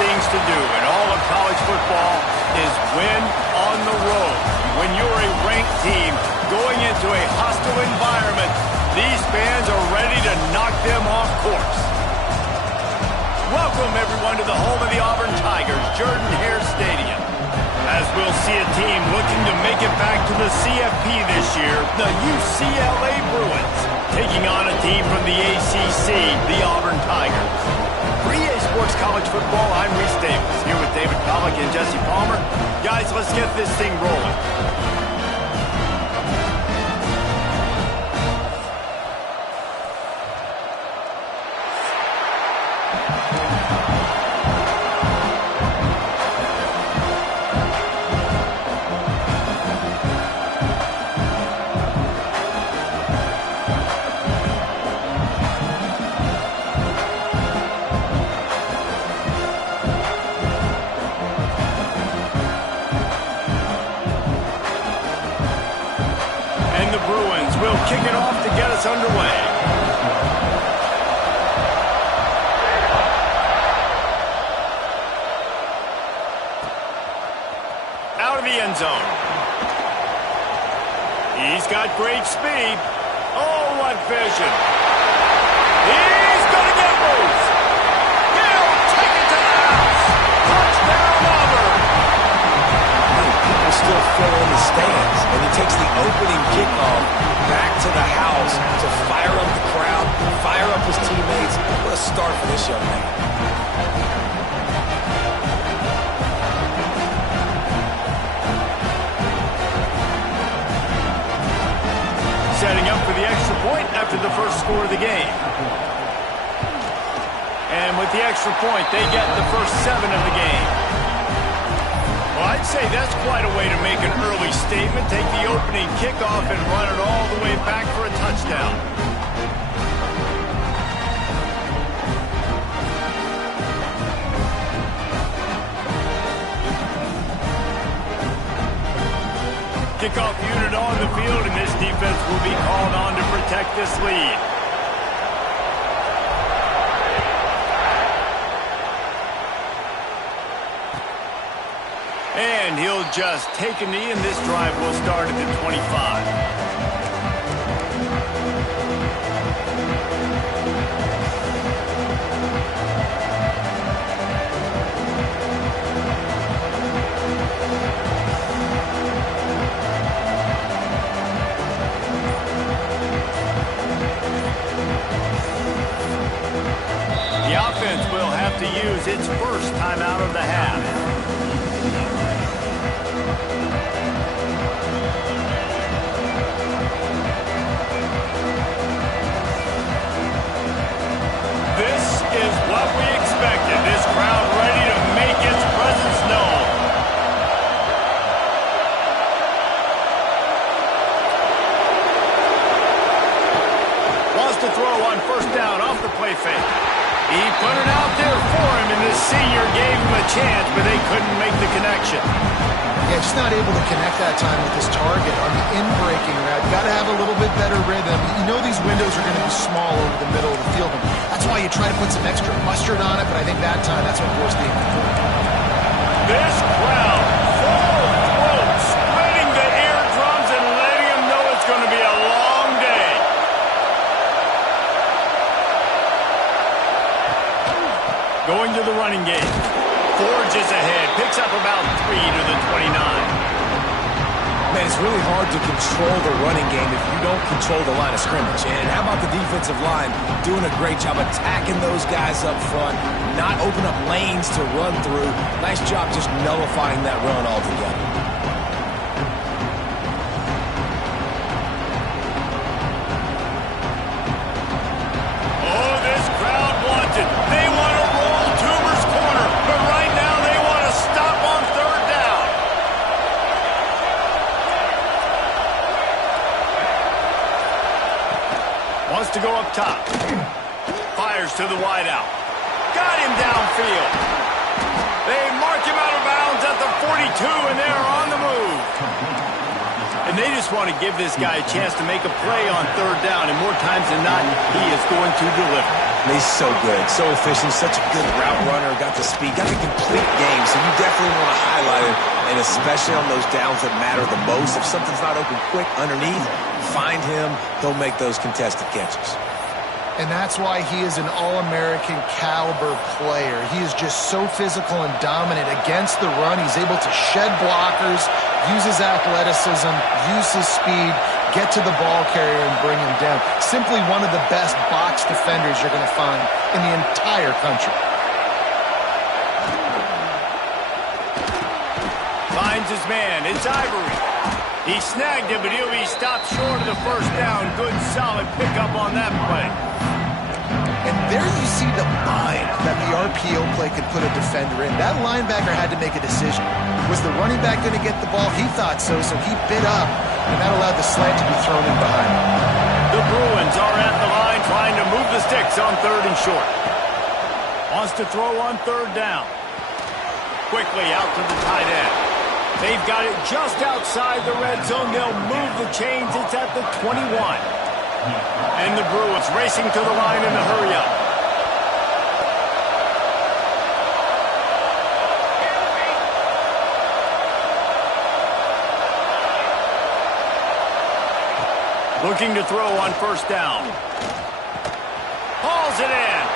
things to do in all of college football is win on the road. When you're a ranked team going into a hostile environment, these fans are ready to knock them off course. Welcome, everyone, to the home of the Auburn Tigers, Jordan-Hare Stadium. As we'll see a team looking to make it back to the CFP this year, the UCLA Bruins, taking on a team from the ACC, the Auburn Tigers. For EA Sports College Football, I'm Reese Davis, here with David Pollack and Jesse Palmer. Guys, let's get this thing rolling. Bruins will kick it off to get us underway. Out of the end zone. He's got great speed. Oh, what vision. He's going to get loose. He'll take it to the house. Touchdown, Auburn. People still fill in the stands, and he takes the opening kickoff back to the house to fire up the crowd, fire up his teammates. What a start for this young man. Setting up for the extra point after the first score of the game. And with the extra point, they get the first 7 of the game. Well, I'd say that's quite a way to make an early statement. Take the opening kickoff and run it all the way back for a touchdown. Kickoff unit on the field, and this defense will be called on to protect this lead. And he'll just take a knee, and this drive will start at the 25. The offense will have to use its first timeout of the half. Is what we expected. This crowd ready to make its presence known. Wants to throw on first down off the play fake. He put it out there for him, and this senior gave him a chance, but they couldn't make the connection. Yeah, just not able to connect that time with his target on the in-breaking route. Got to have a little bit better rhythm. You know these windows are going to be small over the middle of the field. That's why you try to put some extra mustard on it, but I think that time that's what forced the incompletion. This crowd full throat, spreading the eardrums and letting them know it's going to be a long day. Going to the running game. Forges ahead, picks up about 3 to the 29. Man, it's really hard to control the running game if you don't control the line of scrimmage. And how about the defensive line doing a great job attacking those guys up front, not open up lanes to run through. Nice job just nullifying that run altogether. Oh, this crowd wants it. They want to roll Toomer's corner, but right now they want to stop on third down. Wants to go up top. Fires to the wideout. Got him downfield. They mark him out of bounds at the 42, and they're on the move. And they just want to give this guy a chance to make a play on third down, and more times than not, he is going to deliver. He's so good, so efficient, such a good route runner, got the speed, got the complete game, so you definitely want to highlight it, and especially on those downs that matter the most. If something's not open quick underneath, find him, he'll make those contested catches. And that's why he is an All-American caliber player. He is just so physical and dominant against the run. He's able to shed blockers, use his athleticism, use his speed, get to the ball carrier and bring him down. Simply one of the best box defenders you're going to find in the entire country. Finds his man. It's Ivory. He snagged him, but he'll be stopped short of the first down. Good, solid pickup on that play. And there you see the bind that the RPO play could put a defender in. That linebacker had to make a decision. Was the running back going to get the ball? He thought so, so he bit up, and that allowed the slant to be thrown in behind him. The Bruins are at the line trying to move the sticks on third and short. Wants to throw on third down. Quickly out to the tight end. They've got it just outside the red zone. They'll move the chains. It's at the 21. And the Bruins racing to the line in a hurry-up. Looking to throw on first down. Hauls it in.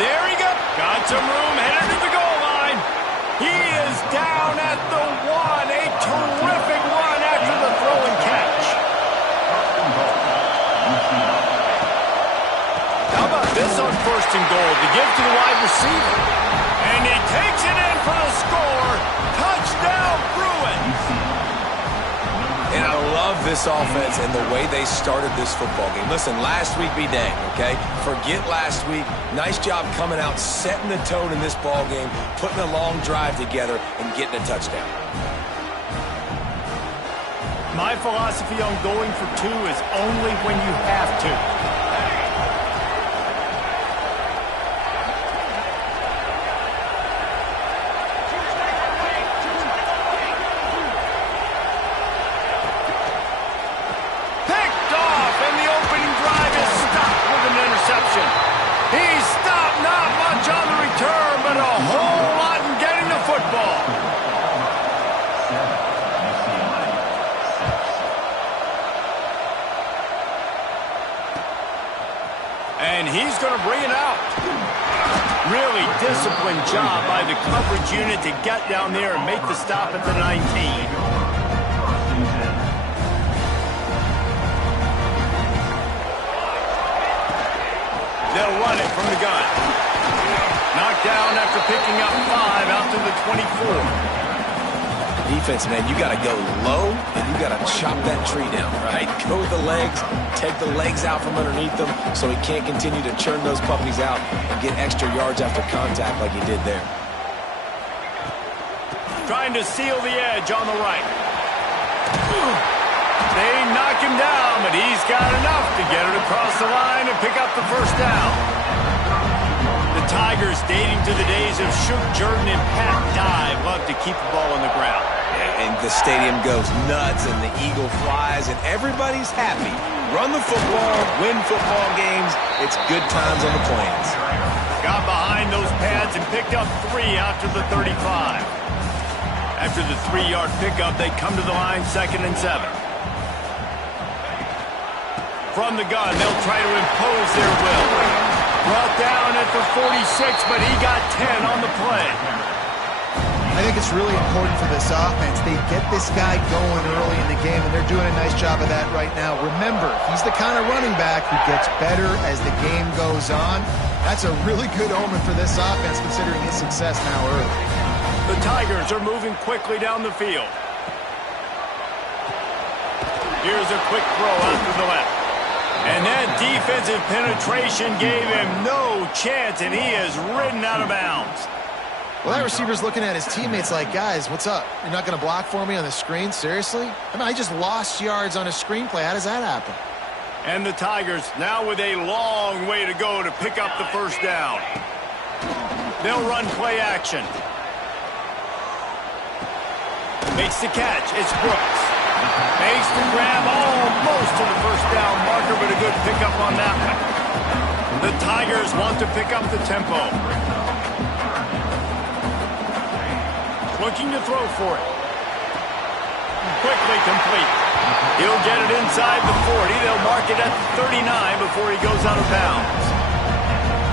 There he goes. Got some room, headed to the goal line. He is down at the 1. A terrific run after the throw and catch. How about this on first and goal to give to the wide receiver? And he takes it in for the score. Touchdown, Bruins. And I love this offense and the way they started this football game. Listen, last week be dang, okay? Forget last week. Nice job coming out, setting the tone in this ball game, putting a long drive together, and getting a touchdown. My philosophy on going for two is only when you have to. He's stopped, not much on the return, but a whole lot in getting the football. And he's going to bring it out. Really disciplined job by the coverage unit to get down there and make the stop at the 19. They'll run it from the gun. Knocked down after picking up 5 out to the 24. Defense, man, you got to go low, and you got to chop that tree down, right? Go with the legs, take the legs out from underneath them so he can't continue to churn those puppies out and get extra yards after contact like he did there. Trying to seal the edge on the right. They knock him down, but he's got enough to get it across the line and pick up the first down. The Tigers, dating to the days of Shook Jordan and Pat Dye, love to keep the ball on the ground. And the stadium goes nuts, and the eagle flies, and everybody's happy. Run the football, win football games. It's good times on the Plains. Got behind those pads and picked up 3 after the 35. After the 3-yard pickup, they come to the line 2nd and 7. From the gun, they'll try to impose their will. Brought down at the 46, but he got 10 on the play. I think it's really important for this offense. They get this guy going early in the game, and they're doing a nice job of that right now. Remember, he's the kind of running back who gets better as the game goes on. That's a really good omen for this offense, considering his success now early. The Tigers are moving quickly down the field. Here's a quick throw out to the left. And that defensive penetration gave him no chance, and he is ridden out of bounds. Well, that receiver's looking at his teammates like, guys, what's up? You're not going to block for me on the screen? Seriously? I mean, I just lost yards on a screenplay. How does that happen? And the Tigers now with a long way to go to pick up the first down. They'll run play action. Makes the catch. It's Brooks. Makes the grab almost to the first down marker, but a good pickup on that one. The Tigers want to pick up the tempo. Looking to throw for it. Quickly complete. He'll get it inside the 40. They'll mark it at the 39 before he goes out of bounds.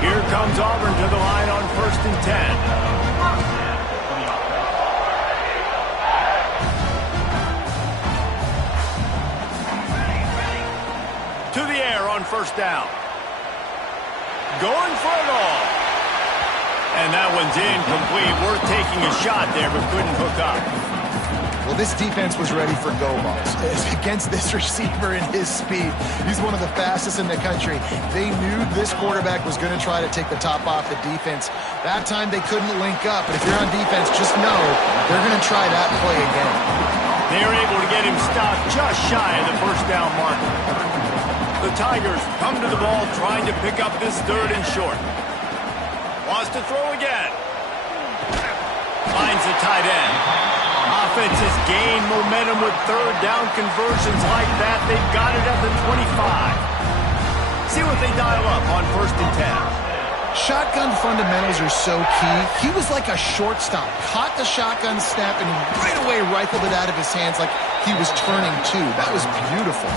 Here comes Auburn to the line on 1st and 10. To the air on 1st down. Going for it all. And that one's incomplete. Worth taking a shot there, but couldn't hook up. Well, this defense was ready for BOGOH. Against this receiver and his speed, he's one of the fastest in the country. They knew this quarterback was going to try to take the top off the defense. That time they couldn't link up, but if you're on defense, just know they're going to try that play again. They were able to get him stopped just shy of the 1st down marker. The Tigers come to the ball trying to pick up this 3rd and short. Wants to throw again. Finds the tight end. Offense has gained momentum with 3rd down conversions like that. They've got it at the 25. See what they dial up on 1st and 10. Shotgun fundamentals are so key. He was like a shortstop. Caught the shotgun snap and right away rifled it out of his hands like he was turning two. That was beautiful.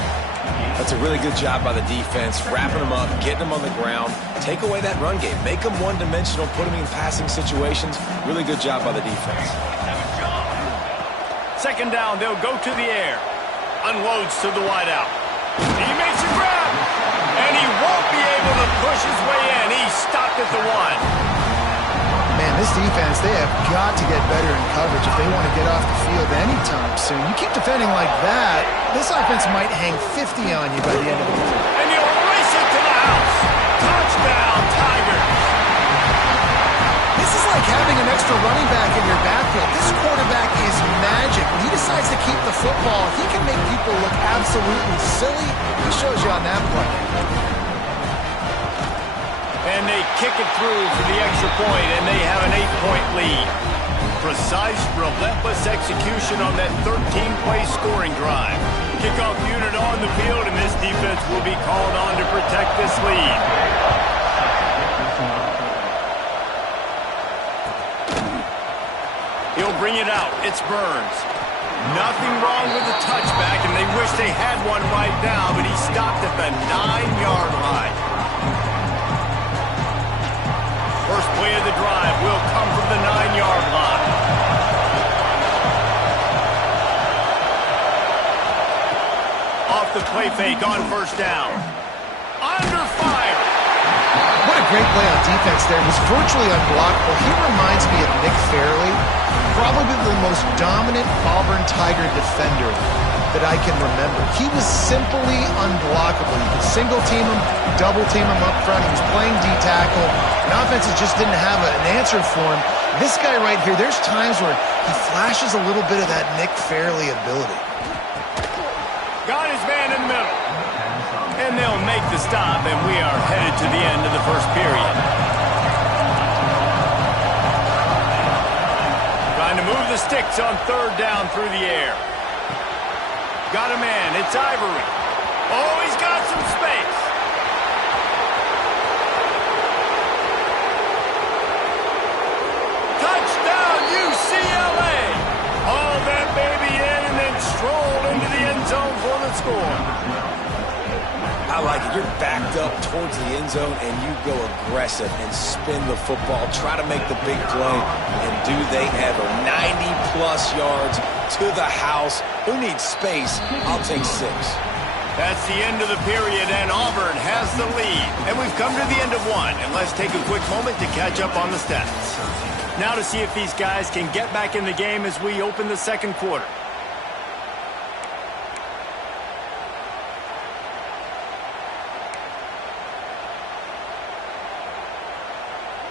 That's a really good job by the defense, wrapping them up, getting them on the ground. Take away that run game. Make them one-dimensional, put them in passing situations. Really good job by the defense. 2nd down, they'll go to the air. Unloads to the wideout. He makes a grab, and he won't be able to push his way in. He's stopped at the 1. Man, this defense, they have got to get better in coverage if they want to get off the field anytime soon. You keep defending like that, this offense might hang 50 on you by the end of the game. And you'll race it to the house. Touchdown, Tigers. This is like having an extra running back in your backfield. This quarterback is magic. When he decides to keep the football, he can make people look absolutely silly. He shows you on that play. And they kick it through for the extra point, and they have an 8-point lead. Precise, relentless execution on that 13-play scoring drive. Kickoff unit on the field, and this defense will be called on to protect this lead. He'll bring it out. It's Burns. Nothing wrong with the touchback, and they wish they had one right now, but he stopped at the 9-yard line. First play of the drive will come from the 9-yard line. Off the play fake on 1st down. Under fire. What a great play on defense there. It was virtually unblockable. He reminds me of Nick Fairley, probably the most dominant Auburn Tiger defender that I can remember. He was simply unblockable. You could single team him, double team him up front. He was playing D-tackle, and offenses just didn't have an answer for him. This guy right here, there's times where he flashes a little bit of that Nick Fairley ability. Got his man in the middle. And they'll make the stop, and we are headed to the end of the 1st period. Trying to move the sticks on 3rd down through the air. Got a man. It's Ivory. Oh, he's got some space. Touchdown, UCLA. Haul that baby in and then stroll into the end zone for the score. I like it. You're backed up towards the end zone, and you go aggressive and spin the football, try to make the big play, and do they ever. 90-plus yards to the house. Who needs space? I'll take 6. That's the end of the period, and Auburn has the lead. And we've come to the end of 1, and let's take a quick moment to catch up on the stats. Now to see if these guys can get back in the game as we open the 2nd quarter.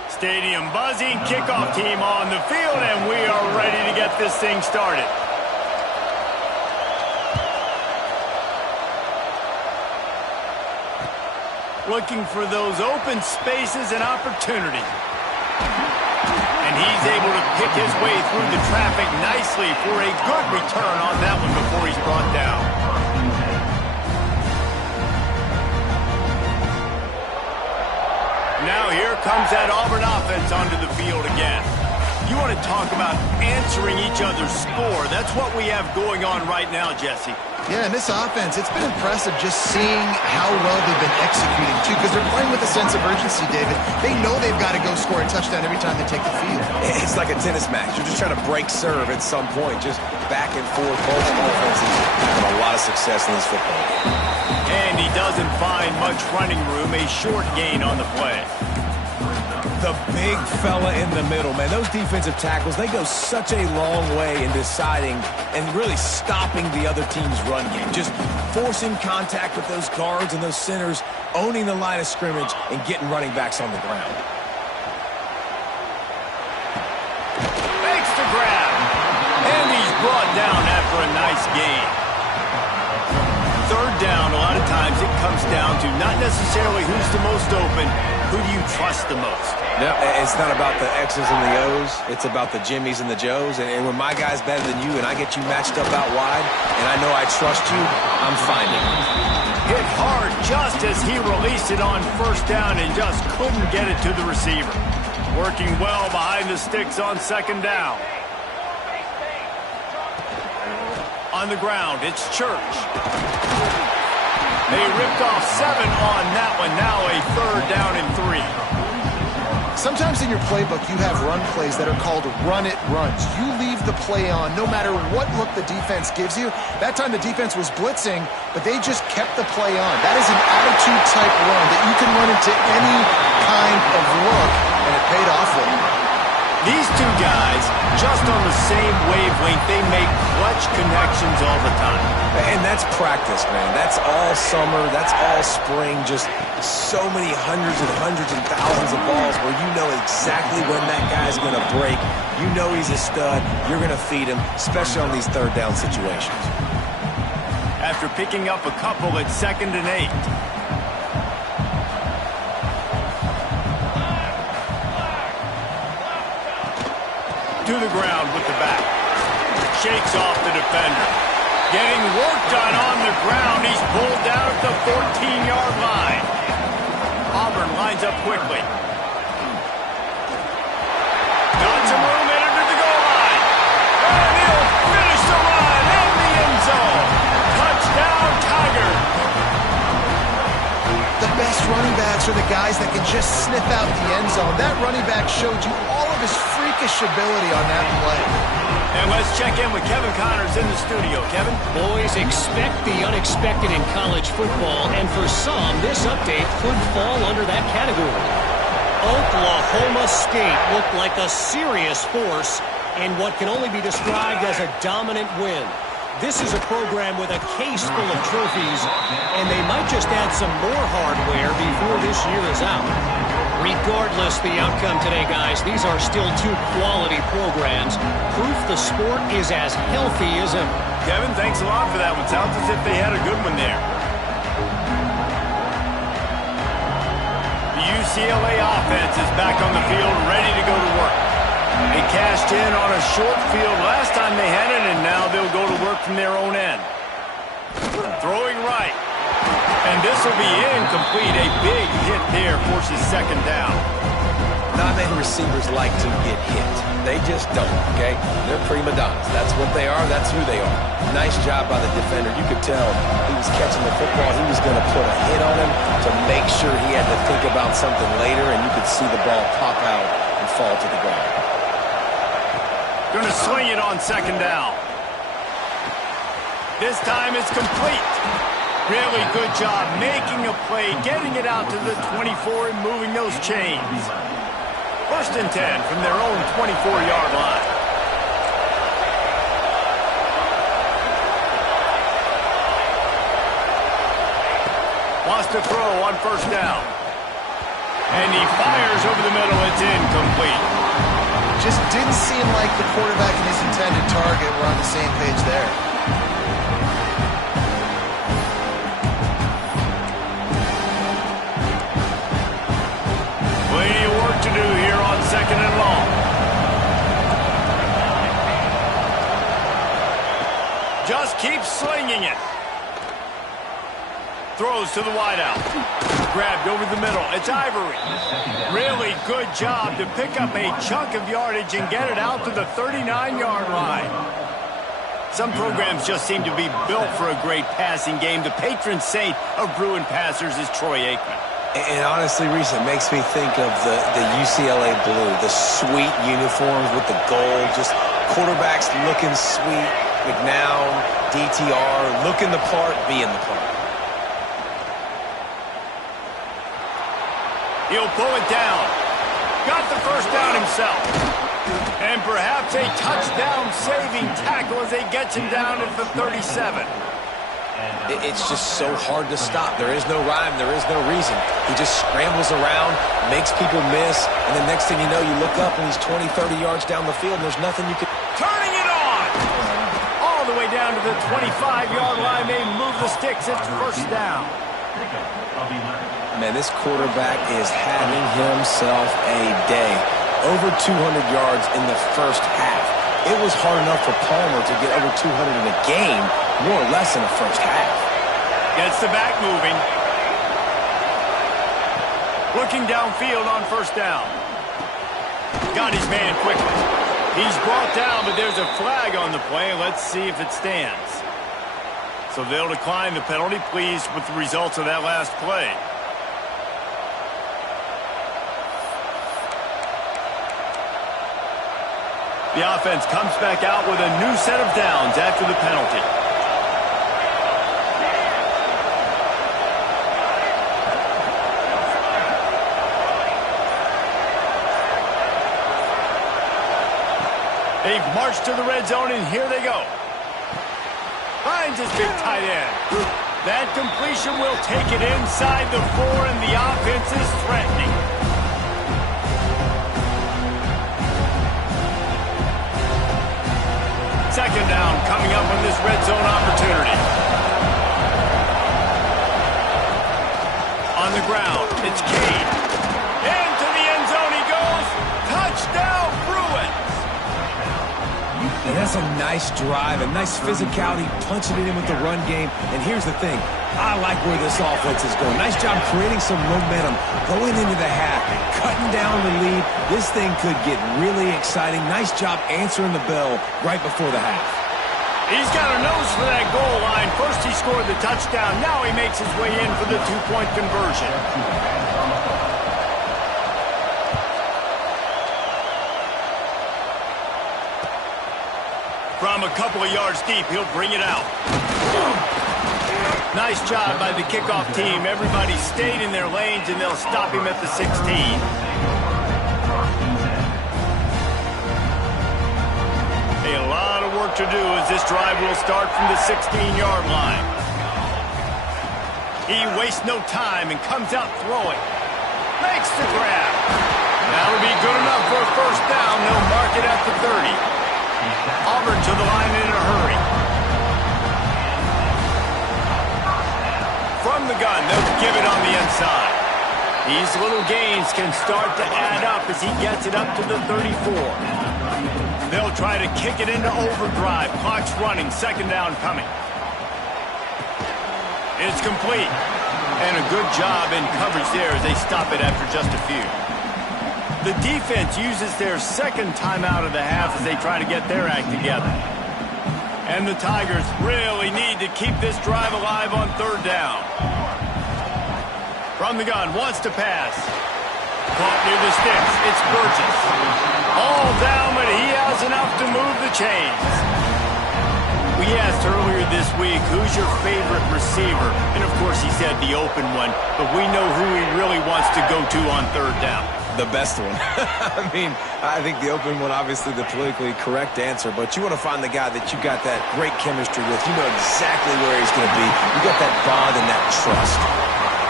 Stadium buzzing, kickoff team on the field, and we are ready to get this thing started. Looking for those open spaces and opportunity. And he's able to pick his way through the traffic nicely for a good return on that one before he's brought down. Now here comes that Auburn offense onto the field again. You want to talk about answering each other's score. That's what we have going on right now, Jesse. Yeah, and this offense, it's been impressive just seeing how well they've been executing, too, because they're playing with a sense of urgency, David. They know they've got to go score a touchdown every time they take the field. It's like a tennis match. You're just trying to break serve at some point, just back and forth. Both offenses having a lot of success in this football game. And he doesn't find much running room, a short gain on the play. The big fella in the middle, man. Those defensive tackles, they go such a long way in deciding and really stopping the other team's run game. Just forcing contact with those guards and those centers, owning the line of scrimmage, and getting running backs on the ground. Makes the grab. And he's brought down after a nice gain. Third down, a lot of times it comes down to not necessarily who's the most open, who do you trust the most? No, it's not about the X's and the O's. It's about the Jimmies and the Joes. And when my guy's better than you and I get you matched up out wide and I know I trust you, I'm finding it. Hit hard just as he released it on first down and just couldn't get it to the receiver. Working well behind the sticks on second down. On the ground, it's Church. They ripped off 7 on that one. Now a third down and 3. Sometimes in your playbook, you have run plays that are called run-it runs. You leave the play on no matter what look the defense gives you. That time the defense was blitzing, but they just kept the play on. That is an attitude-type run that you can run into any kind of look, and it paid off for them. These two guys, just on the same wavelength, they make clutch connections all the time. And that's practice, man. That's all summer. That's all spring. Just so many hundreds and thousands of balls where you know exactly when that guy's going to break. You know he's a stud. You're going to feed him, especially on these third down situations. After picking up a couple at 2nd and 8. To the ground with the back. Shakes off the defender. Getting work done on the ground. He's pulled down at the 14-yard line. Auburn lines up quickly. Got some room in under the goal line. And he'll finish the run in the end zone. Touchdown, Tigers. The best running backs are the guys that can just sniff out the end zone. That running back showed you all of his freakish ability on that play. And let's check in with Kevin Connors in the studio. Kevin? Boys, expect the unexpected in college football, and for some, this update could fall under that category. Oklahoma State looked like a serious force in what can only be described as a dominant win. This is a program with a case full of trophies, and they might just add some more hardware before this year is out. Regardless the outcome today, guys, these are still two quality programs. Proof the sport is as healthy as ever. Kevin, thanks a lot for that one. Sounds as if they had a good one there. The UCLA offense is back on the field, ready to go to work. They cashed in on a short field last time they had it, and now they'll go to work from their own end. Throwing right. And this will be incomplete. A big hit there forces second down. Not many receivers like to get hit. They just don't, okay? They're prima donnas. That's what they are. That's who they are. Nice job by the defender. You could tell he was catching the football. He was going to put a hit on him to make sure he had to think about something later, and you could see the ball pop out and fall to the ground. Going to sling it on second down. This time it's complete. Really good job making a play, getting it out to the 24 and moving those chains. 1st and 10 from their own 24-yard line. Wants to throw on first down. And he fires over the middle. It's incomplete. Just didn't seem like the quarterback and his intended target were on the same page there. Plenty of work to do here on 2nd and long. keeps slinging it. Throws to the wideout. Grabbed over the middle. It's Ivory. Really good job to pick up a chunk of yardage and get it out to the 39-yard line. Some programs just seem to be built for a great passing game. The patron saint of Bruin passers is Troy Aikman. And honestly, Reese, it makes me think of the UCLA blue, the sweet uniforms with the gold, just quarterbacks looking sweet, McNown, DTR, looking the part, being the part. He'll pull it down. Got the first down himself. And perhaps a touchdown-saving tackle as they get him down at the 37. It's just so hard to stop. There is no rhyme. There is no reason. He just scrambles around, makes people miss, and the next thing you know, you look up and he's 20, 30 yards down the field, and there's nothing you can... Turning it on! All the way down to the 25-yard line. They move the sticks. It's first down. Man, this quarterback is having himself a day. Over 200 yards in the first half. It was hard enough for Palmer to get over 200 in a game, more or less in the first half. Gets the back moving. Looking downfield on first down. Got his man quickly. He's brought down, but there's a flag on the play. Let's see if it stands. So they'll decline the penalty. Pleased with the results of that last play. The offense comes back out with a new set of downs after the penalty. They've marched to the red zone, and here they go. Finds his big tight end. That completion will take it inside the 4, and the offense is threatening. Second down coming up on this red zone opportunity. On the ground, it's Cade. Into the end zone he goes. Touchdown, Bruins! And that's a nice drive, a nice physicality, punching it in with the run game. And here's the thing. I like where this offense is going. Nice job creating some momentum, going into the half, cutting down the lead. This thing could get really exciting. Nice job answering the bell right before the half. He's got a nose for that goal line. First he scored the touchdown. Now he makes his way in for the two-point conversion. From a couple of yards deep, he'll bring it out. Nice job by the kickoff team. Everybody stayed in their lanes, and they'll stop him at the 16. A lot of work to do as this drive will start from the 16-yard line. He wastes no time and comes out throwing. Makes the grab. That'll be good enough for a first down. They'll mark it at the 30. Auburn to the line in a hurry. From the gun, they'll give it on the inside. These little gains can start to add up as he gets it up to the 34. They'll try to kick it into overdrive. Clock's running. Second down coming. It's complete. And a good job in coverage there as they stop it after just a few. The defense uses their second timeout of the half as they try to get their act together. And the Tigers really need to keep this drive alive on third down. From the gun, wants to pass. Caught near the sticks. It's Burgess. All down, but he has enough to move the chains. We asked earlier this week, who's your favorite receiver? And, of course, he said the open one, but we know who he really wants to go to on third down. The best one. I mean, I think the open one, obviously the politically correct answer, but you want to find the guy that you got that great chemistry with. You know exactly where he's going to be. You got that bond and that trust.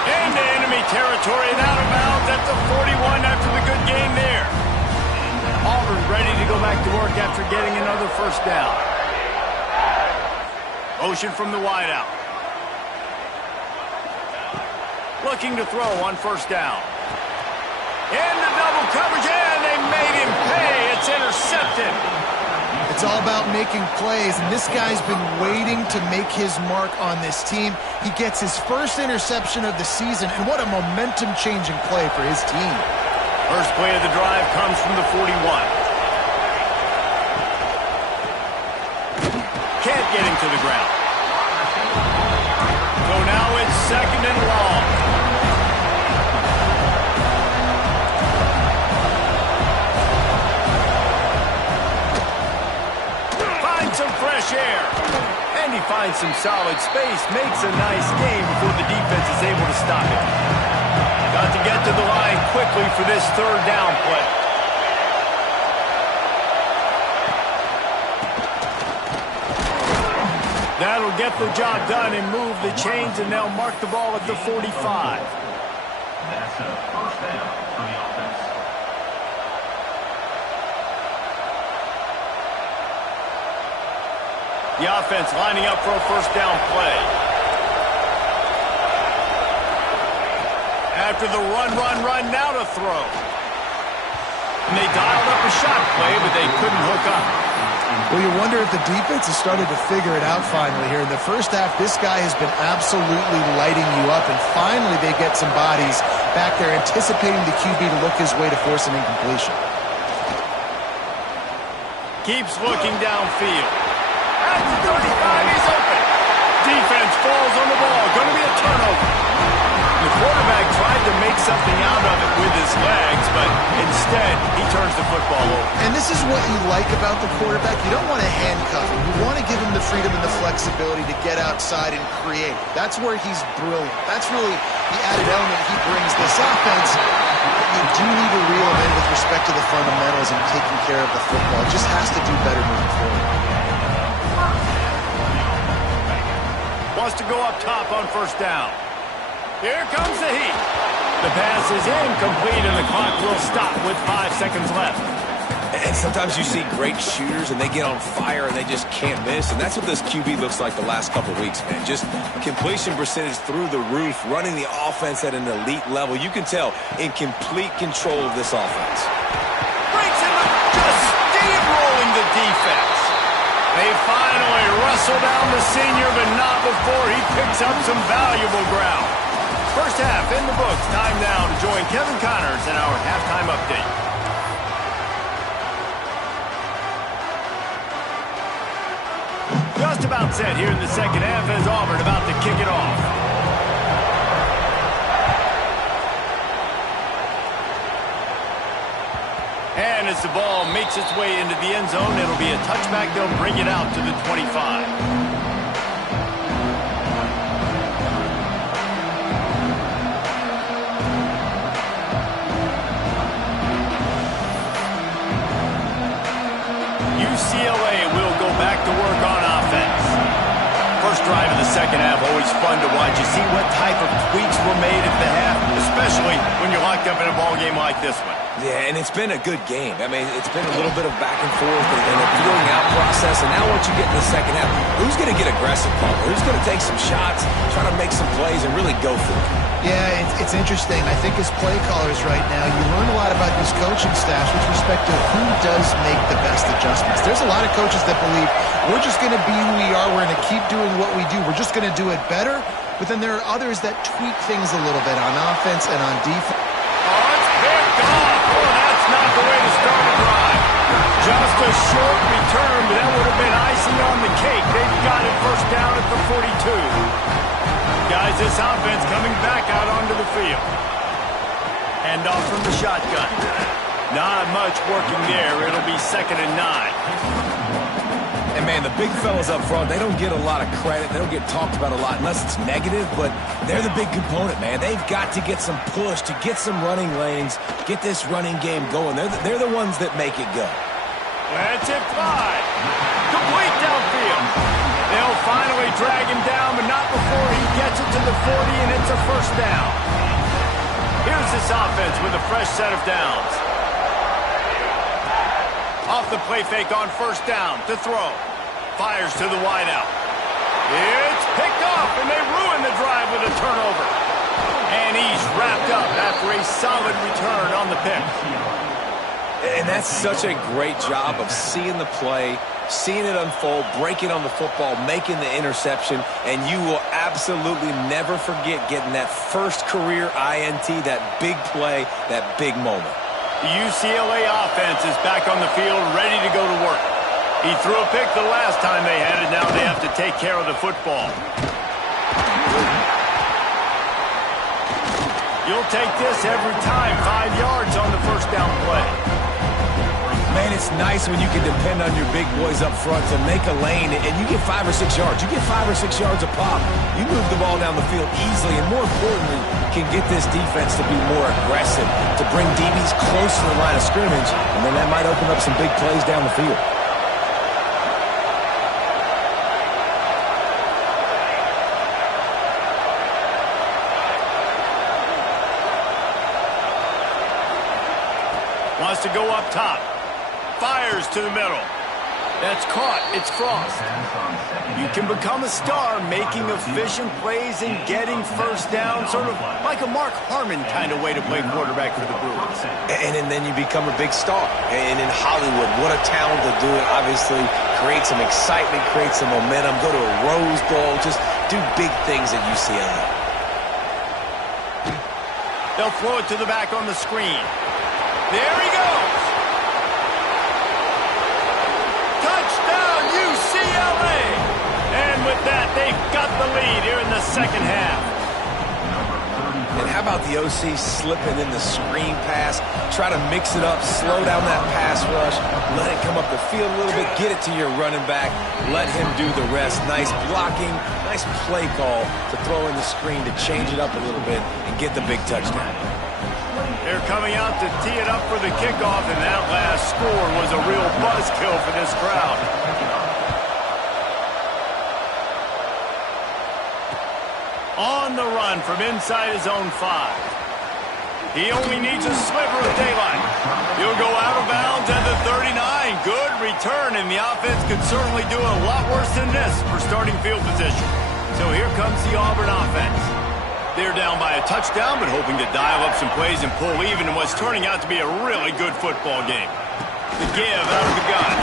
Into enemy territory and out of bounds at the 41 after the good game there. Auburn ready to go back to work after getting another first down. Motion from the wideout. Looking to throw on first down. Into double coverage, and they made him pay. It's intercepted. It's all about making plays, and this guy's been waiting to make his mark on this team. He gets his first interception of the season, and what a momentum-changing play for his team. First play of the drive comes from the 41. Can't get him to the ground. So now it's second and long. Finds some fresh air. And he finds some solid space. Makes a nice game before the defense is able to stop it. Got to get to the line quickly for this third down play. That'll get the job done and move the chains, and they'll mark the ball at the 45. That's a first down for the offense. The offense lining up for a first down play. After the run, now to throw. And they dialed up a shot play, but they couldn't hook up. Well, you wonder if the defense has started to figure it out finally here. In the first half, this guy has been absolutely lighting you up, and finally they get some bodies back there anticipating the QB to look his way to force an incompletion. Keeps looking downfield. At the 35, he's open. Defense falls on the ball. Going to be a turnover. The quarterback tried to make something out of it with his legs, but instead, he turns the football over. And this is what you like about the quarterback. You don't want to handcuff him. You want to give him the freedom and the flexibility to get outside and create. That's where he's brilliant. That's really the added element he brings this offense. You do need to reel him in with respect to the fundamentals and taking care of the football. It just has to do better moving forward. Wants to go up top on first down. Here comes the heat. The pass is incomplete, and the clock will stop with 5 seconds left. And sometimes you see great shooters, and they get on fire, and they just can't miss. And that's what this QB looks like the last couple of weeks, man. Just completion percentage through the roof, running the offense at an elite level. You can tell in complete control of this offense. Breaks him up, just steamrolling the defense. They finally wrestle down the senior, but not before he picks up some valuable ground. First half in the books. Time now to join Kevin Connors in our halftime update. Just about set here in the second half as Auburn about to kick it off. And as the ball makes its way into the end zone, it'll be a touchback. They'll bring it out to the 25. UCLA will go back to work on offense. First drive of the second half, always fun to watch. You see what type of tweaks were made at the half, especially when you're locked up in a ball game like this one. Yeah, and it's been a good game. I mean, it's been a little bit of back and forth and a feeling out process. And now once you get in the second half, who's going to get aggressive, Paul? Who's going to take some shots, try to make some plays, and really go for it? Yeah, it's interesting. I think as play callers right now, you learn a lot about these coaching staffs with respect to who does make the best adjustments. There's a lot of coaches that believe we're just going to be who we are. We're going to keep doing what we do. We're just going to do it better. But then there are others that tweak things a little bit on offense and on defense. Oh, it's picked off. Oh, that's not the way to start a drive. Just a short return, but that would have been icing on the cake. They've got it first down at the 42. Guys, this offense coming back out onto the field. Hand off from the shotgun. Not much working there. It'll be 2nd and 9. And, man, the big fellas up front, they don't get a lot of credit. They don't get talked about a lot unless it's negative, but they're the big component, man. They've got to get some push, to get some running lanes, get this running game going. They're the ones that make it go. That's it, 5. Complete downfield. They'll finally drag him down, but not before he gets it to the 40, and it's a first down. Here's this offense with a fresh set of downs. Off the play fake on first down to throw. Fires to the wideout. It's picked off, and they ruin the drive with a turnover. And he's wrapped up after a solid return on the pick. And that's such a great job of seeing the play, seeing it unfold, breaking on the football, making the interception, and you will absolutely never forget getting that first career INT, that big play, that big moment. The UCLA offense is back on the field, ready to go to work. He threw a pick the last time they had it. Now they have to take care of the football. You'll take this every time. 5 yards on the first down play. Man, it's nice when you can depend on your big boys up front to make a lane, and you get 5 or 6 yards. You get 5 or 6 yards a pop. You move the ball down the field easily, and more importantly, can get this defense to be more aggressive, to bring DBs close to the line of scrimmage, and then that might open up some big plays down the field. Wants to go up top. Fires to the middle. That's caught. It's Frost. You can become a star making efficient plays and getting first down, sort of like a Mark Harmon kind of way to play quarterback for the Brewers. And then you become a big star. And in Hollywood, what a talent to do it. Obviously, create some excitement, create some momentum, go to a Rose Bowl, just do big things at UCLA. They'll throw it to the back on the screen. There he goes. Touchdown, UCLA. And with that, they've got the lead here in the second half. And how about the OC slipping in the screen pass? Try to mix it up, slow down that pass rush, let it come up the field a little bit, get it to your running back, let him do the rest. Nice blocking, nice play call to throw in the screen to change it up a little bit and get the big touchdown. They're coming out to tee it up for the kickoff, and that last score was a real buzzkill for this crowd. On the run from inside his own 5. He only needs a sliver of daylight. He'll go out of bounds at the 39. Good return, and the offense could certainly do a lot worse than this for starting field position. So here comes the Auburn offense. They're down by a touchdown, but hoping to dial up some plays and pull even in what's turning out to be a really good football game. The give out of the gun.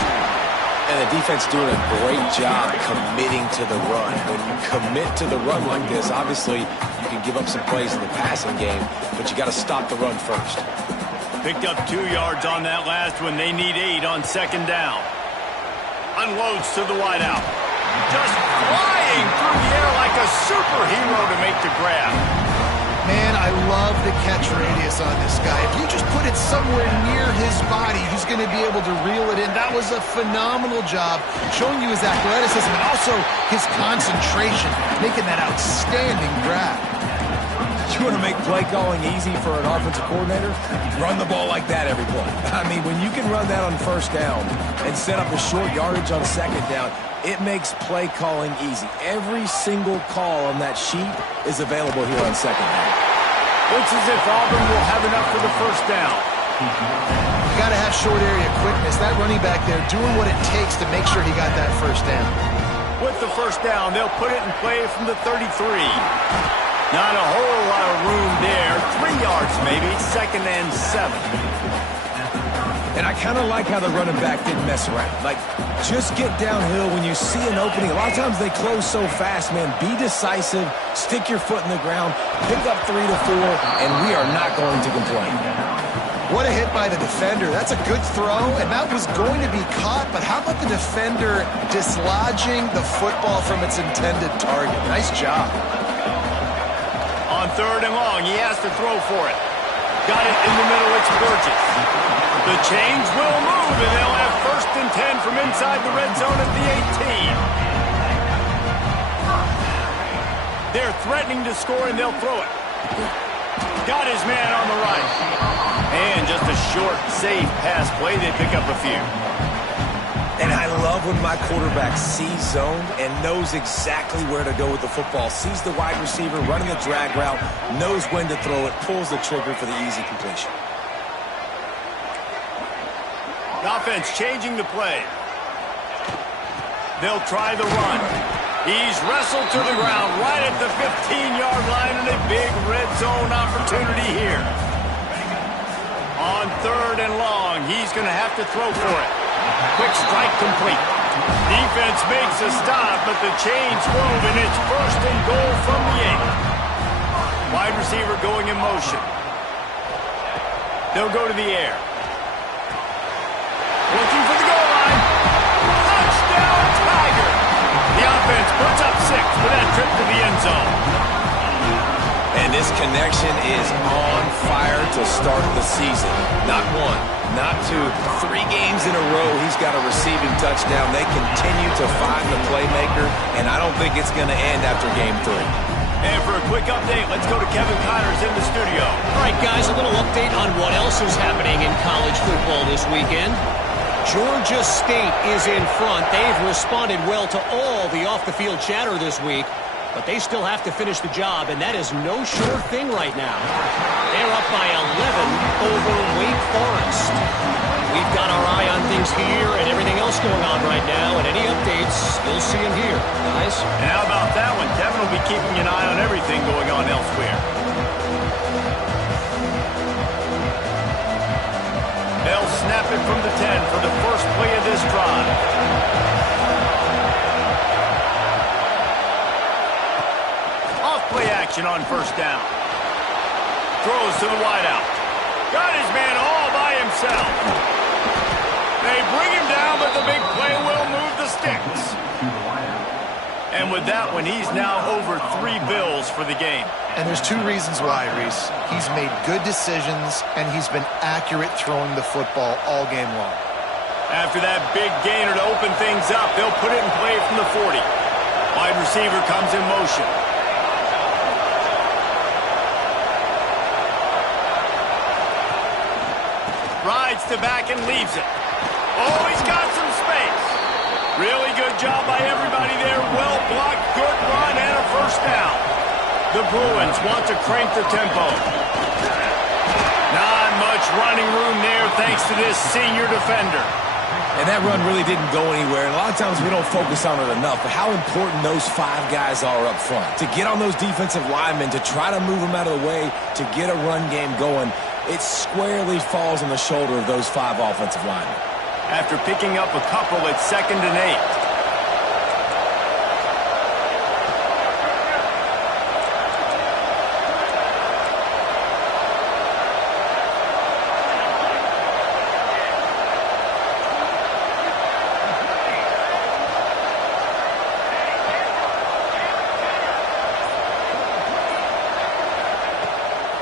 And the defense doing a great job committing to the run. When you commit to the run like this, obviously you can give up some plays in the passing game, but you got to stop the run first. Picked up 2 yards on that last one. They need 8 on second down. Unloads to the wideout. Just flying through the air like a superhero to make the grab. Man, I love the catch radius on this guy. If you just put it somewhere near his body, he's going to be able to reel it in. That was a phenomenal job, showing you his athleticism and also his concentration, making that outstanding grab. You want to make play calling easy for an offensive coordinator? Run the ball like that every play. I mean, when you can run that on first down and set up a short yardage on second down, it makes play calling easy. Every single call on that sheet is available here on second down. Looks as if Auburn will have enough for the first down. You got to have short area quickness. That running back there doing what it takes to make sure he got that first down. With the first down, they'll put it in play from the 33. Not a whole lot of room there. 3 yards maybe, 2nd and 7. And I kind of like how the running back didn't mess around. Like, just get downhill when you see an opening. A lot of times they close so fast, man. Be decisive, stick your foot in the ground, pick up 3 to 4, and we are not going to complain. What a hit by the defender. That's a good throw, and that was going to be caught, but how about the defender dislodging the football from its intended target? Nice job. On 3rd and long, he has to throw for it. Got it in the middle, it's Burgess. The chains will move, and they'll have 1st and 10 from inside the red zone at the 18. They're threatening to score, and they'll throw it. Got his man on the right. And just a short, safe pass play. They pick up a few. And I love when my quarterback sees zone and knows exactly where to go with the football. Sees the wide receiver running the drag route, knows when to throw it, pulls the trigger for the easy completion. The offense changing the play. They'll try the run. He's wrestled to the ground right at the 15-yard line, and a big red zone opportunity here. On 3rd and long, he's going to have to throw for it. Quick strike complete. Defense makes a stop, but the chains move, and it's 1st and goal from the 8. Wide receiver going in motion. They'll go to the air. Looking for the goal line. Touchdown, Tiger! The offense puts up 6 for that trip to the end zone. And this connection is on fire to start the season. Not 1, not 2, 3 games in a row he's got a receiving touchdown. They continue to find the playmaker, and I don't think it's going to end after game 3. And for a quick update, let's go to Kevin Connors in the studio. All right, guys, a little update on what else is happening in college football this weekend. Georgia State is in front. They've responded well to all the off-the-field chatter this week, but they still have to finish the job, and that is no sure thing right now. They're up by 11 over Wake Forest. We've got our eye on things here and everything else going on right now, and any updates, you'll see them here, guys. And how about that one? Kevin will be keeping an eye on everything going on elsewhere. They'll snap it from the 10 for the first play of this drive. Off-play action on 1st down. Throws to the wideout. Got his man all by himself. They bring him down, but the big play will move the sticks. And with that one, he's now over 3 bills for the game. And there's 2 reasons why, Reese. He's made good decisions, and he's been accurate throwing the football all game long. After that big gainer to open things up, they'll put it in play from the 40. Wide receiver comes in motion. Rides to back and leaves it. Oh, he's got some space. Really good job by everybody there. Well blocked, good run, and a 1st down. The Bruins want to crank the tempo. Not much running room there thanks to this senior defender. And that run really didn't go anywhere. And a lot of times we don't focus on it enough, but how important those 5 guys are up front. To get on those defensive linemen, to try to move them out of the way, to get a run game going, it squarely falls on the shoulder of those 5 offensive linemen. After picking up a couple, it's 2nd and 8.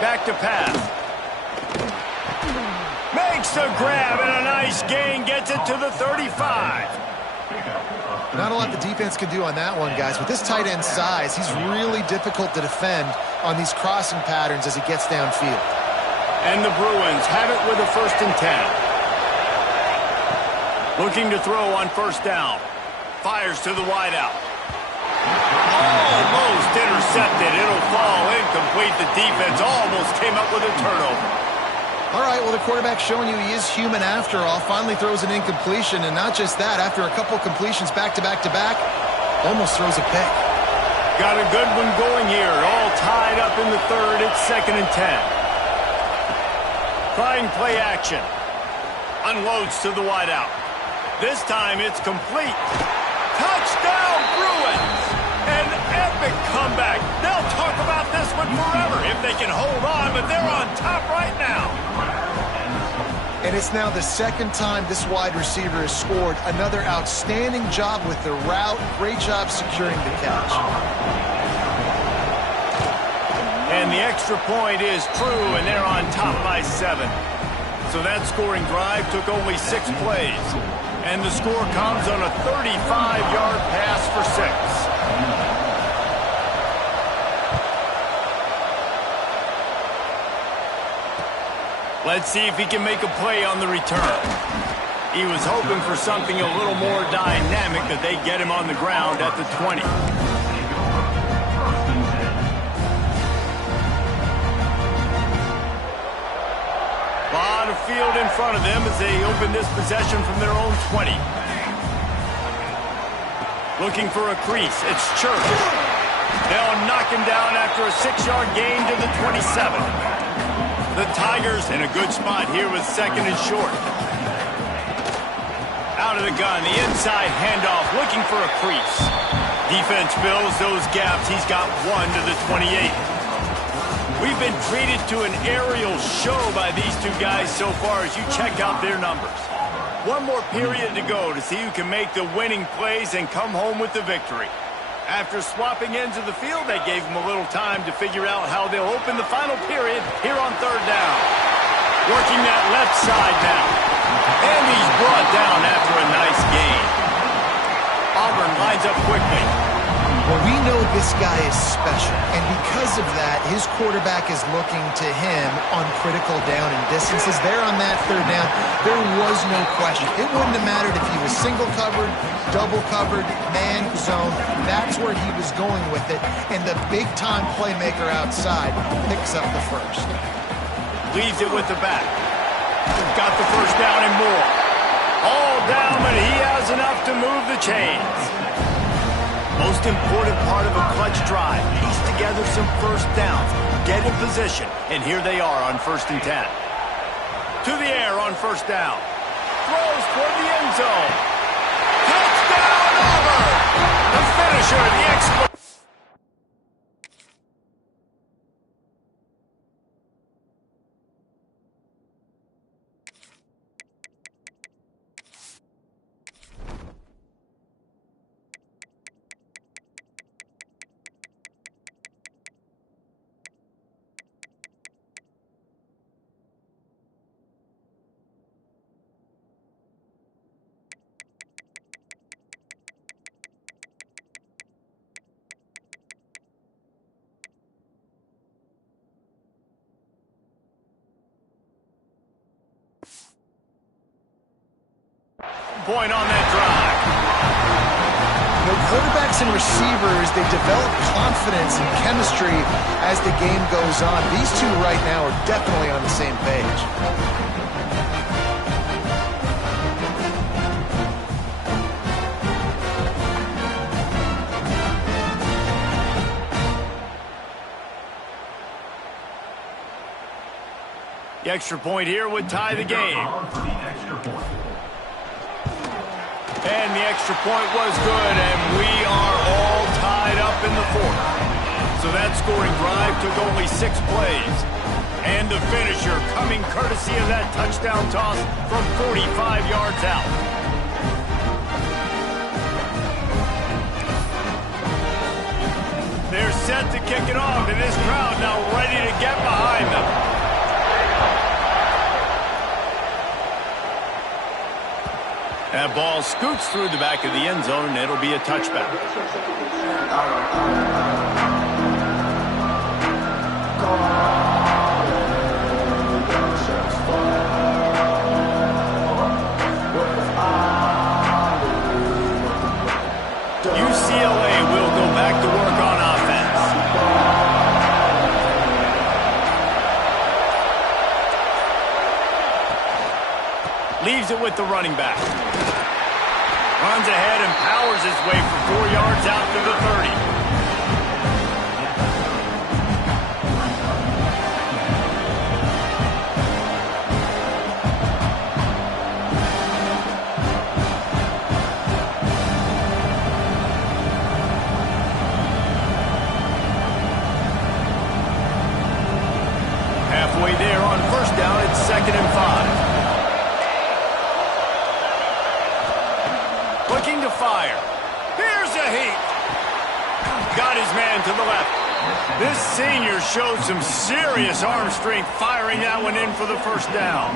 Back to pass. Makes a grab and a nice gain, gets it to the 35. Not a lot the defense can do on that one, guys. With this tight end size, he's really difficult to defend on these crossing patterns as he gets downfield. And the Bruins have it with a 1st and 10. Looking to throw on 1st down. Fires to the wideout. Almost intercepted. It'll fall incomplete. The defense almost came up with a turnover. All right, well, the quarterback's showing you he is human after all. Finally throws an incompletion, and not just that, after a couple completions back-to-back-to-back, almost throws a pick. Got a good one going here. All tied up in the 3rd. It's 2nd and 10. Trying play action. Unloads to the wideout. This time it's complete. Touchdown, Bruins! An epic comeback. They'll talk about this one forever if they can hold on, but they're on top right now. And it's now the 2nd time this wide receiver has scored. Another outstanding job with the route. Great job securing the catch. And the extra point is true, and they're on top by 7. So that scoring drive took only 6 plays. And the score comes on a 35-yard pass for 6. Let's see if he can make a play on the return. He was hoping for something a little more dynamic, that they get him on the ground at the 20. Lot of field in front of them as they open this possession from their own 20. Looking for a crease. It's Church. They'll knock him down after a 6-yard gain to the 27. The Tigers in a good spot here with 2nd and short. Out of the gun, the inside handoff, looking for a crease. Defense fills those gaps. He's got 1 to the 28. We've been treated to an aerial show by these two guys so far as you check out their numbers. One more period to go to see who can make the winning plays and come home with the victory. After swapping ends of the field, that gave them a little time to figure out how they'll open the final period here on 3rd down. Working that left side now. And he's brought down after a nice gain. Auburn lines up quickly. Well, we know this guy is special, and because of that, his quarterback is looking to him on critical down and distances. There on that 3rd down, there was no question. It wouldn't have mattered if he was single covered, double covered, man, zone. That's where he was going with it, and the big-time playmaker outside picks up the first. Leaves it with the back. Got the first down and more. All down, but he has enough to move the chains. Most important part of a clutch drive. Piece together some first downs. Get in position. And here they are on 1st and 10. To the air on 1st down. Throws toward the end zone. Touchdown, Auburn! The finisher, the exploit. Point on that drive. You know, quarterbacks and receivers, they develop confidence and chemistry as the game goes on. These two right now are definitely on the same page. The extra point here would tie the game. And the extra point was good, and we are all tied up in the 4th. So that scoring drive took only 6 plays. And the finisher coming courtesy of that touchdown toss from 45 yards out. They're set to kick it off, and this crowd now ready to get behind them. That ball scoots through the back of the end zone, and it'll be a touchback. UCLA will go back to work on offense. Leaves it with the running back. Runs ahead and powers his way for 4 yards out to the 30. Halfway there on 1st down, it's 2nd and 5. Looking to fire. Here's a heat. Got his man to the left. This senior showed some serious arm strength firing that one in for the 1st down.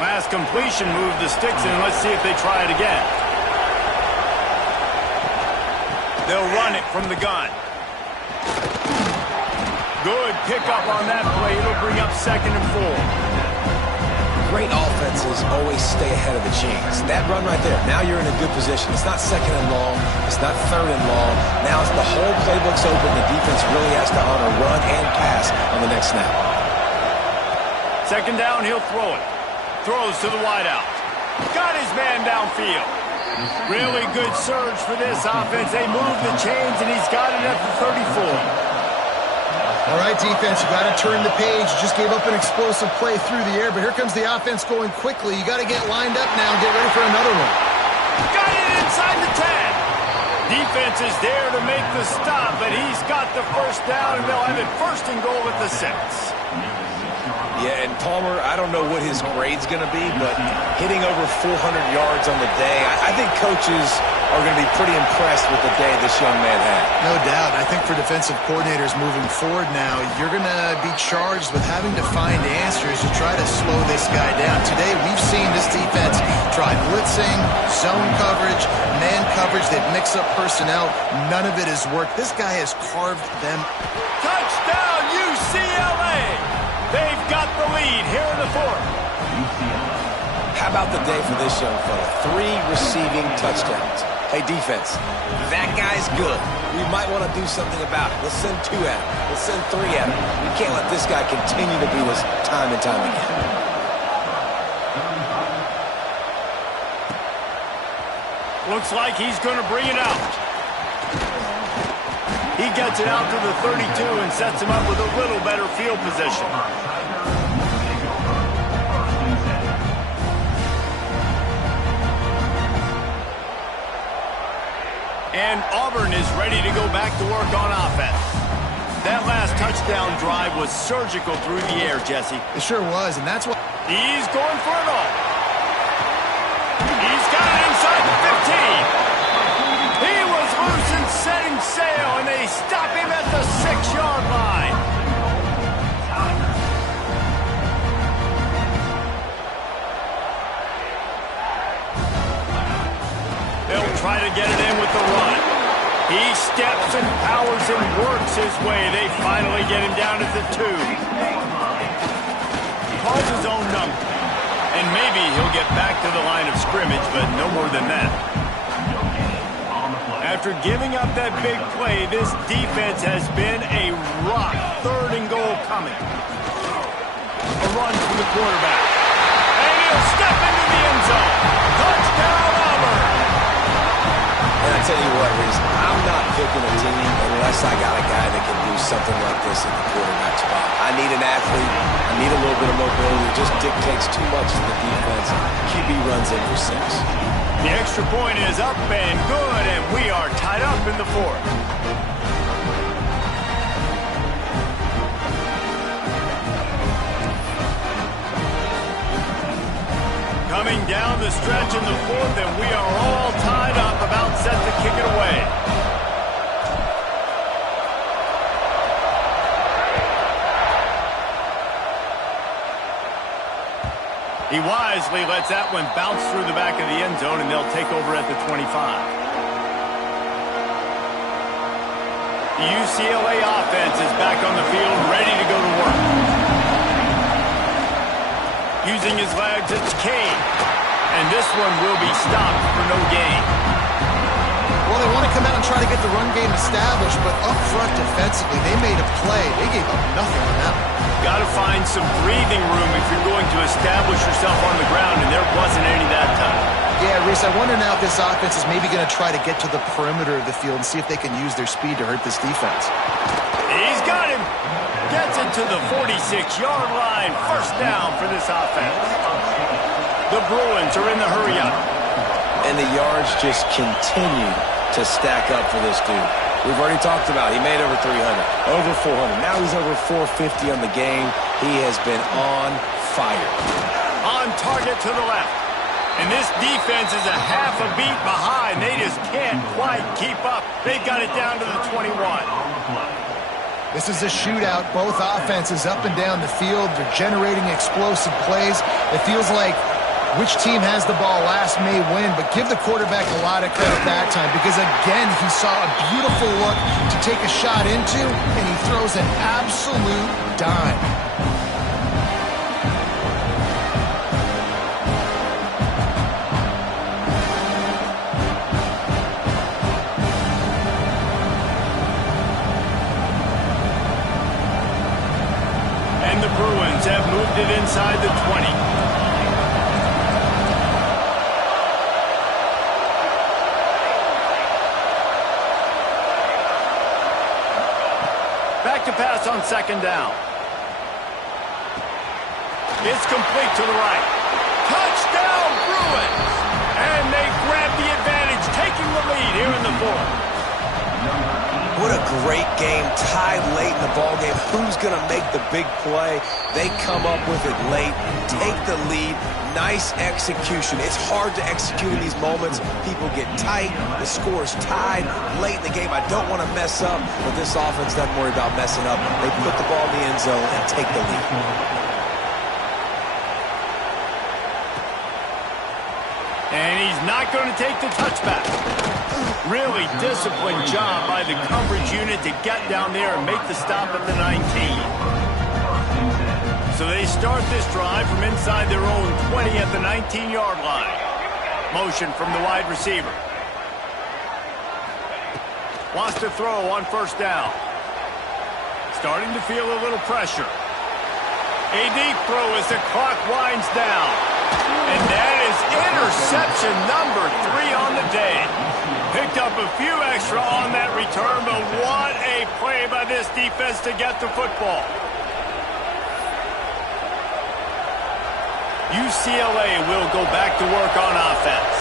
Last completion moved the sticks in. Let's see if they try it again. They'll run it from the gun. Good pickup on that play. It'll bring up 2nd and 4. Great offenses always stay ahead of the chains. That run right there, now you're in a good position. It's not 2nd and long. It's not 3rd and long. Now it's the whole playbook's open. The defense really has to honor run and pass on the next snap. 2nd down, he'll throw it. Throws to the wideout. Got his man downfield. Really good surge for this offense. They move the chains, and he's got it at the 34. All right, defense, you got to turn the page. You just gave up an explosive play through the air, but here comes the offense going quickly. You got to get lined up now and get ready for another one. Got it inside the 10. Defense is there to make the stop, but he's got the first down, and they'll have it first and goal at the 6. Yeah, and Palmer, I don't know what his grade's going to be, but hitting over 400 yards on the day, I think coaches are going to be pretty impressed with the day this young man had. No doubt. I think for defensive coordinators moving forward now, you're going to be charged with having to find answers to try to slow this guy down. Today, we've seen this defense try blitzing, zone coverage, man coverage. They've mixed up personnel. None of it has worked. This guy has carved them. Touchdown, UCLA! They've got the lead here in the 4th. How about the day for this young fella? 3 receiving touchdowns. Hey, defense, that guy's good. We might want to do something about it. Let's send 2 at him. Let's send 3 at him. We can't let this guy continue to beat us time and time again. Looks like he's going to bring it out. He gets it out to the 32 and sets him up with a little better field position. And Auburn is ready to go back to work on offense. That last touchdown drive was surgical through the air, Jesse. It sure was, and that's what... He's going for it all. He's got it inside the 15. He was loose and setting sail, and they stop him at the 6-yard line. They'll try to get it in with the run. He steps and powers and works his way. They finally get him down at the 2. Calls his own number. And maybe he'll get back to the line of scrimmage, but no more than that. After giving up that big play, this defense has been a rock. 3rd and goal coming. A run from the quarterback. And he'll step into the end zone. Touchdown, Auburn. And I tell you what, Reese, I'm not picking a team unless I got a guy that can do something like this at the quarterback spot. I need an athlete. I need a little bit of mobility. It just dictates too much to the defense. QB runs in for 6. The extra point is up and good, and we are tied up in the 4th. Coming down the stretch in the 4th, and we are all tied up, about set to kick it away. He wisely lets that one bounce through the back of the end zone, and they'll take over at the 25. The UCLA offense is back on the field, ready to go to work. Using his legs, it's Kane. And this one will be stopped for no gain. Well, they want to come out and try to get the run game established, but up front defensively, they made a play. They gave up nothing on that one. Got to find some breathing room if you're going to establish yourself on the ground, and there wasn't any that time. Yeah, Reese, I wonder now if this offense is maybe going to try to get to the perimeter of the field and see if they can use their speed to hurt this defense. He's got him. Gets it to the 46-yard line. First down for this offense. The Bruins are in the hurry-up. And the yards just continue to stack up for this dude. We've already talked about it. He made over 300, over 400. Now he's over 450 on the game. He has been on fire. On target to the left. And this defense is a half a beat behind. They just can't quite keep up. They've got it down to the 21. This is a shootout. Both offenses up and down the field. They're generating explosive plays. It feels like which team has the ball last may win, but give the quarterback a lot of credit that time because, again, he saw a beautiful look to take a shot into, and he throws an absolute dime. And the Bruins have moved it inside the 20. Back to pass on second down. It's complete to the right. Touchdown, Bruins! And they grab the great game, tied late in the ballgame. Who's going to make the big play? They come up with it late, take the lead. Nice execution. It's hard to execute in these moments. People get tight. The score's tied late in the game. I don't want to mess up, but this offense doesn't worry about messing up. They put the ball in the end zone and take the lead. And he's not going to take the touchback. Really disciplined job by the coverage unit to get down there and make the stop at the 19. So they start this drive from inside their own 20 at the 19-yard line. Motion from the wide receiver. Wants to throw on first down. Starting to feel a little pressure. A deep throw as the clock winds down. And that is interception number 3 on the day. Picked up a few extra on that return, but what a play by this defense to get the football. UCLA will go back to work on offense.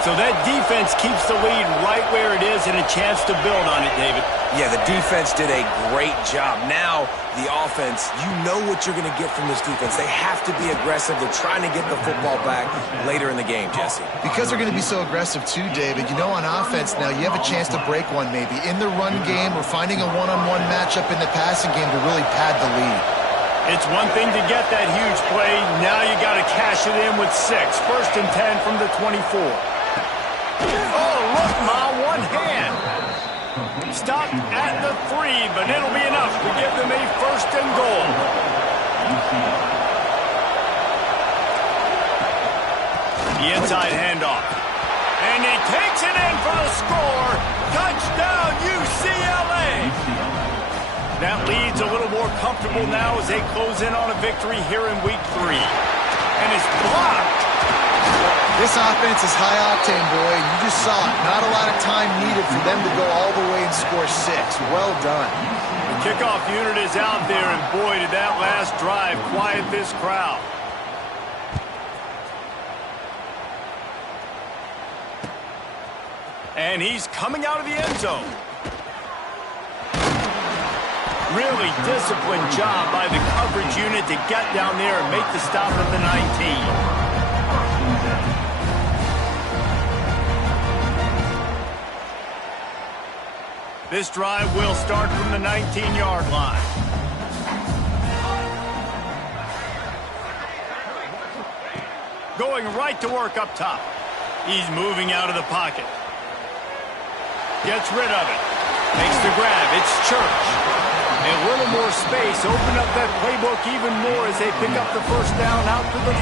So that defense keeps the lead right where it is and a chance to build on it, David. Yeah, the defense did a great job. Now, the offense, you know what you're going to get from this defense. They have to be aggressive. They're trying to get the football back later in the game, Jesse. Because they're going to be so aggressive too, David, you know on offense now you have a chance to break one maybe. In the run game or finding a one-on-one matchup in the passing game to really pad the lead. It's one thing to get that huge play. Now you got to cash it in with 6. 1st and 10 from the 24. Oh, look, Ma, one hand. Stopped at the 3, but it'll be enough to give them a 1st and goal. The inside handoff. And he takes it in for the score. Touchdown, UCLA. That lead's a little more comfortable now as they close in on a victory here in week 3. And it's blocked. This offense is high octane, boy. You just saw it. Not a lot of time needed for them to go all the way and score 6. Well done. The kickoff unit is out there, and boy, did that last drive quiet this crowd. And he's coming out of the end zone. Really disciplined job by the coverage unit to get down there and make the stop at the 19. This drive will start from the 19-yard line. Going right to work up top. He's moving out of the pocket. Gets rid of it. Makes the grab. It's Church. A little more space. Open up that playbook even more as they pick up the 1st down out to the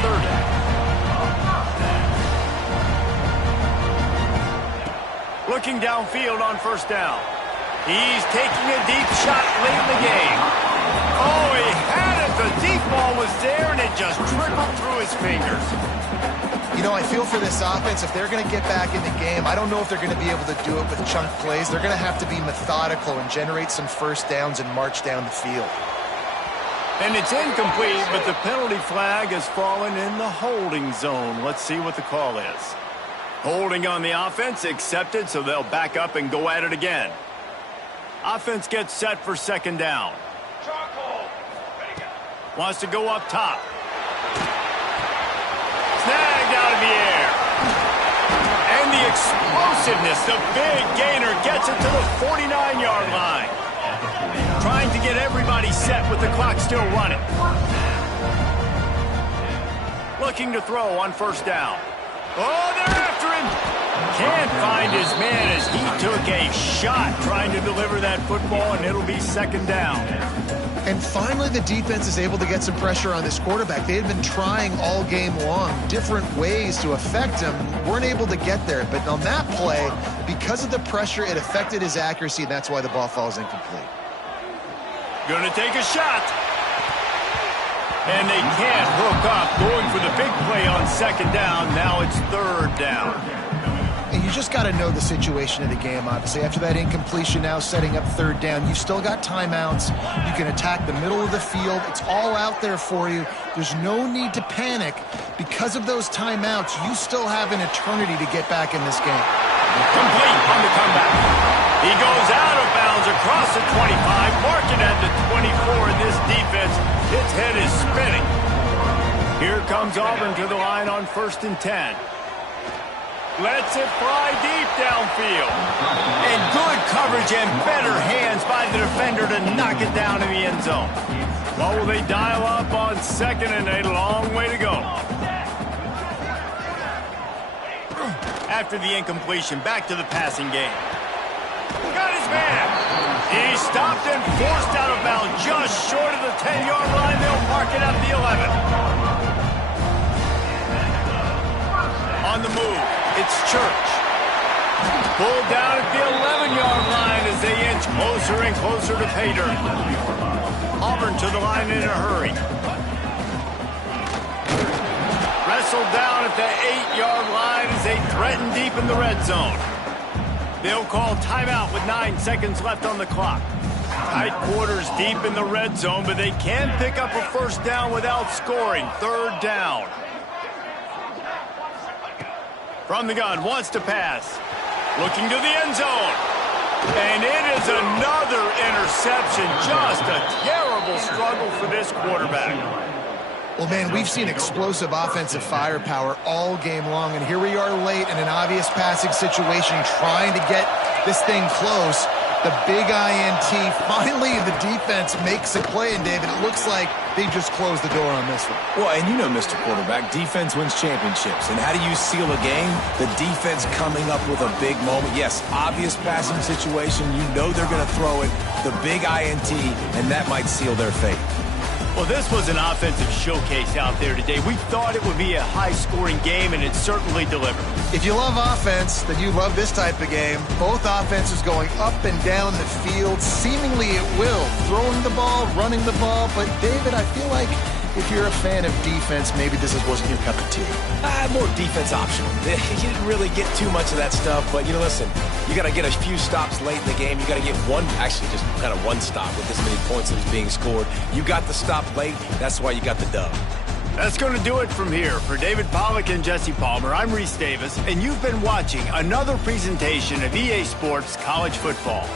30. Looking downfield on 1st down. He's taking a deep shot late in the game. Oh, he had it. The deep ball was there, and it just trickled through his fingers. You know, I feel for this offense, if they're going to get back in the game, I don't know if they're going to be able to do it with chunk plays. They're going to have to be methodical and generate some 1st downs and march down the field. And it's incomplete, but the penalty flag has fallen in the holding zone. Let's see what the call is. Holding on the offense, accepted, so they'll back up and go at it again. Offense gets set for 2nd down. Wants to go up top. Snagged out of the air. And the explosiveness, the big gainer gets it to the 49-yard line. Trying to get everybody set with the clock still running. Looking to throw on 1st down. Oh, they're after him. Can't find his man as he took a shot trying to deliver that football, and it'll be 2nd down. And finally, the defense is able to get some pressure on this quarterback. They had been trying all game long different ways to affect him. Weren't able to get there. But on that play, because of the pressure, it affected his accuracy, and that's why the ball falls incomplete. Going to take a shot. And they can't hook up. Going for the big play on 2nd down. Now it's 3rd down. And you just got to know the situation of the game, obviously. After that incompletion, now setting up third down, you've still got timeouts. You can attack the middle of the field. It's all out there for you. There's no need to panic. Because of those timeouts, you still have an eternity to get back in this game. Complete on the comeback. He goes out of bounds across the 25, marking at the 24, and this defense, its head is spinning. Here comes Auburn to the line on 1st and 10. Lets it fly deep downfield. And good coverage and better hands by the defender to knock it down in the end zone. What will they dial up on 2nd and 8? A long way to go. After the incompletion, back to the passing game. Got his man. He stopped and forced out of bounds just short of the 10-yard line. They'll mark it at the 11. On the move, it's Church. Pulled down at the 11-yard line as they inch closer and closer to pay dirt. Auburn to the line in a hurry. Wrestled down at the 8-yard line as they threaten deep in the red zone. They'll call timeout with 9 seconds left on the clock. Tight quarters deep in the red zone, but they can pick up a first down without scoring. 3rd down. From the gun, wants to pass. Looking to the end zone. And it is another interception. Just a terrible struggle for this quarterback. Well, man, we've seen explosive offensive firepower all game long, and here we are late in an obvious passing situation trying to get this thing close. The big INT. Finally, the defense makes a play, and David, it looks like they just closed the door on this one. Well, and you know, Mr. Quarterback, defense wins championships. And how do you seal a game? The defense coming up with a big moment. Yes, obvious passing situation. You know they're going to throw it. The big INT, and that might seal their fate. Well, this was an offensive showcase out there today. We thought it would be a high-scoring game, and it certainly delivered. If you love offense, then you love this type of game. Both offenses going up and down the field, seemingly at will. Throwing the ball, running the ball. But, David, I feel like if you're a fan of defense, maybe this wasn't your cup of tea. More defense optional. You didn't really get too much of that stuff, but, you know, listen, you got to get a few stops late in the game. You got to get just kind of one stop with this many points that was being scored. You got the stop late. That's why you got the dub. That's going to do it from here. For David Pollack and Jesse Palmer, I'm Reese Davis, and you've been watching another presentation of EA Sports College Football.